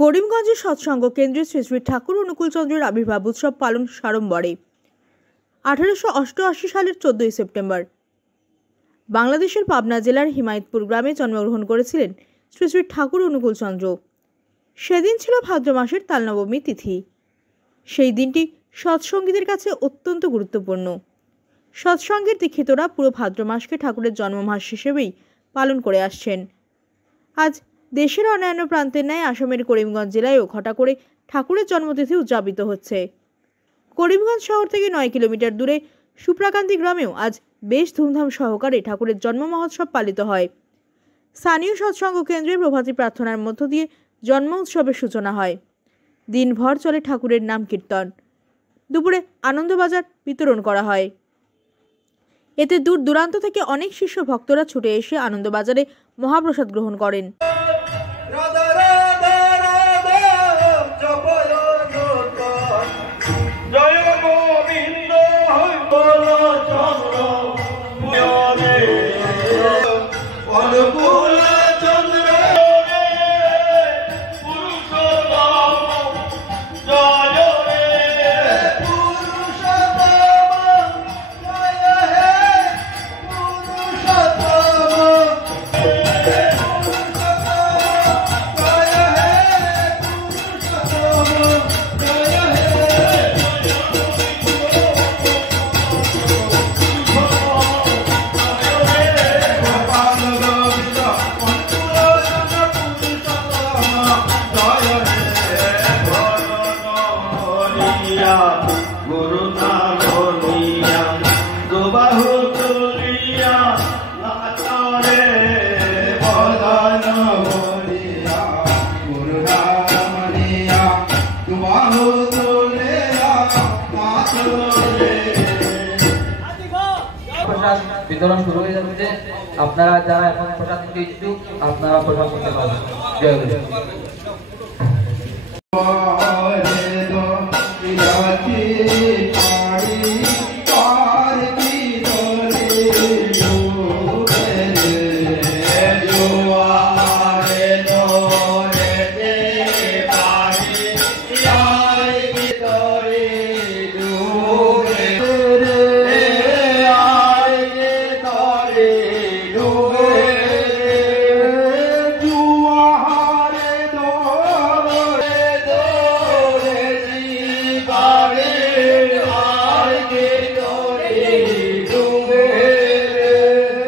করিমগঞ্জের সৎসঙ্গ কেন্দ্রে শ্রী শ্রী ঠাকুর অনুকূলচন্দ্রের আবির্ভাব উৎসব পালন সাড়ম্বরে। 1888 সালের 14 সেপ্টেম্বর বাংলাদেশের পাবনা জেলার হিমায়তপুর গ্রামে জন্মগ্রহণ করেছিলেন শ্রী শ্রী ঠাকুর অনুকূলচন্দ্র। সেদিন ছিল ভাদ্র মাসের তালনবমী তিথি। সেই দিনটি সৎসঙ্গীদের কাছে অত্যন্ত গুরুত্বপূর্ণ। সৎসঙ্গের দীক্ষিতরা পুরো ভাদ্র মাসকে ঠাকুরের জন্মমাস হিসেবেই পালন করে আসছেন। আজ দেশের অন্যান্য প্রান্তের ন্যায় আসামের করিমগঞ্জ জেলায়ও ঘটা করে ঠাকুরের জন্মতিথি উদযাপিত হচ্ছে। করিমগঞ্জ শহর থেকে 9 কিলোমিটার দূরে সুপ্রাকান্তি গ্রামেও আজ বেশ ধুমধাম সহকারে ঠাকুরের জন্ম মহোৎসব পালিত হয়। স্থানীয় সৎসঙ্গ কেন্দ্রে প্রভাতী প্রার্থনার মধ্য দিয়ে জন্ম উৎসবের সূচনা হয়। দিনভর চলে ঠাকুরের নাম কীর্তন। দুপুরে আনন্দবাজার বিতরণ করা হয়। এতে দূর দূরান্ত থেকে অনেক শিষ্য ভক্তরা ছুটে এসে আনন্দবাজারে মহাপ্রসাদ গ্রহণ করেন। বিতরণ শুরু হয়ে যাচ্ছে। আপনারা যারা এখন প্রসাদ নিতে ইচ্ছুক আপনারা প্রসাদ করতে পারবেন। জয় গুরু।